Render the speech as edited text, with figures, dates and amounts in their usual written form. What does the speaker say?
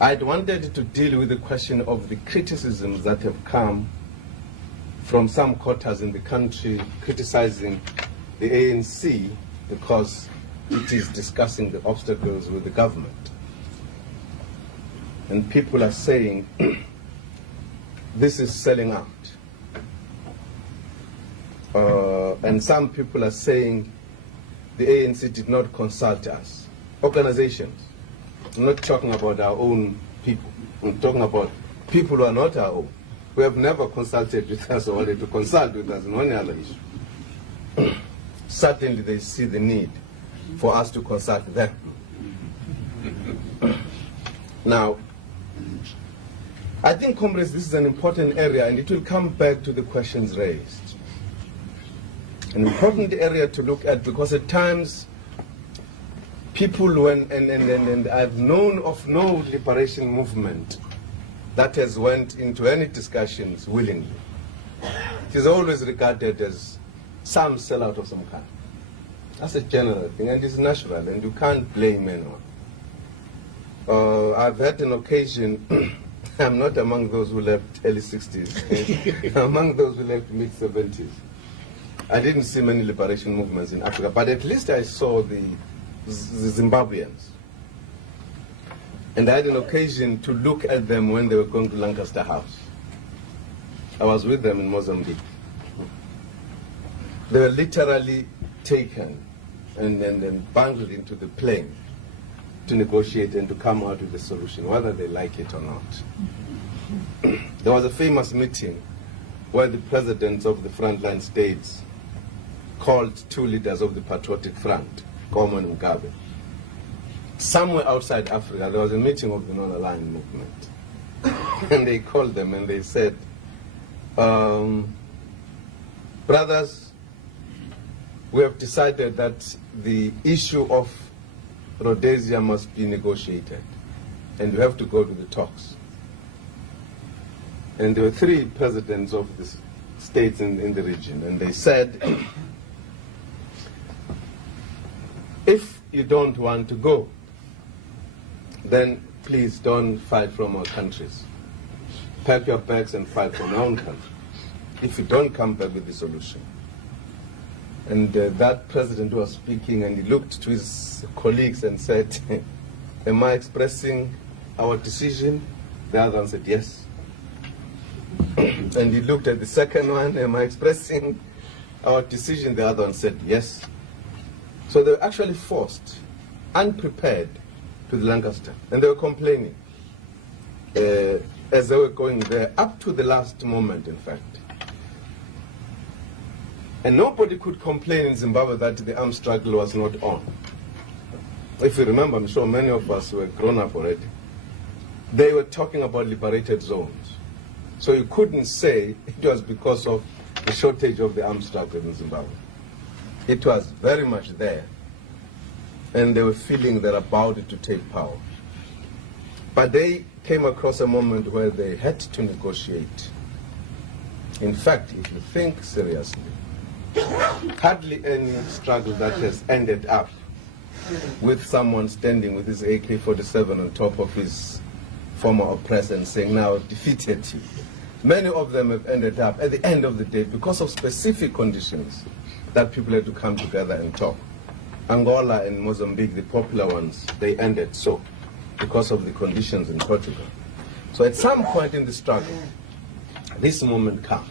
I'd wanted to deal with the question of the criticisms that have come from some quarters in the country criticizing the ANC because it is discussing the obstacles with the government. And people are saying this is selling out. And some people are saying the ANC did not consult us. Organizations. I'm not talking about our own people. I'm talking about people who are not our own, who have never consulted with us or wanted to consult with us on any other issue. Certainly they see the need for us to consult them. Now, I think, comrades, this is an important area, and it will come back to the questions raised. An important area to look at, because at times people, and I've known of no liberation movement that has went into any discussions willingly. It is always regarded as some sellout of some kind. That's a general thing, and it's natural, and you can't blame anyone. I've had an occasion, I'm not among those who left early 60s, I'm among those who left mid-70s. I didn't see many liberation movements in Africa, but at least I saw the Zimbabweans. And I had an occasion to look at them when they were going to Lancaster House. I was with them in Mozambique. They were literally taken and bundled into the plane to negotiate and to come out with a solution, whether they like it or not. There was a famous meeting where the presidents of the frontline states called two leaders of the Patriotic Front, Nkomo and Mugabe. Somewhere outside Africa, there was a meeting of the non-aligned movement. And they called them and they said, brothers, we have decided that the issue of Rhodesia must be negotiated, and you have to go to the talks. And there were three presidents of the states in the region, and they said, if you don't want to go, then please don't fight from our countries. Pack your bags and fight from your own country, if you don't come back with the solution. And that president was speaking, and he looked to his colleagues and said, am I expressing our decision? The other one said, yes. And he looked at the second one, am I expressing our decision? The other one said, yes. So they were actually forced, unprepared, to the Lancaster. And they were complaining as they were going there, up to the last moment, in fact. And nobody could complain in Zimbabwe that the armed struggle was not on. If you remember, I'm sure many of us were grown up already. They were talking about liberated zones. So you couldn't say it was because of the shortage of the armed struggle in Zimbabwe. It was very much there. And they were feeling they're about to take power. But they came across a moment where they had to negotiate. In fact, if you think seriously, hardly any struggle that has ended up with someone standing with his AK-47 on top of his former oppressor and saying, now defeated you. Many of them have ended up at the end of the day because of specific conditions that people had to come together and talk. Angola and Mozambique, the popular ones, they ended so because of the conditions in Portugal. So at some point in the struggle, this moment comes.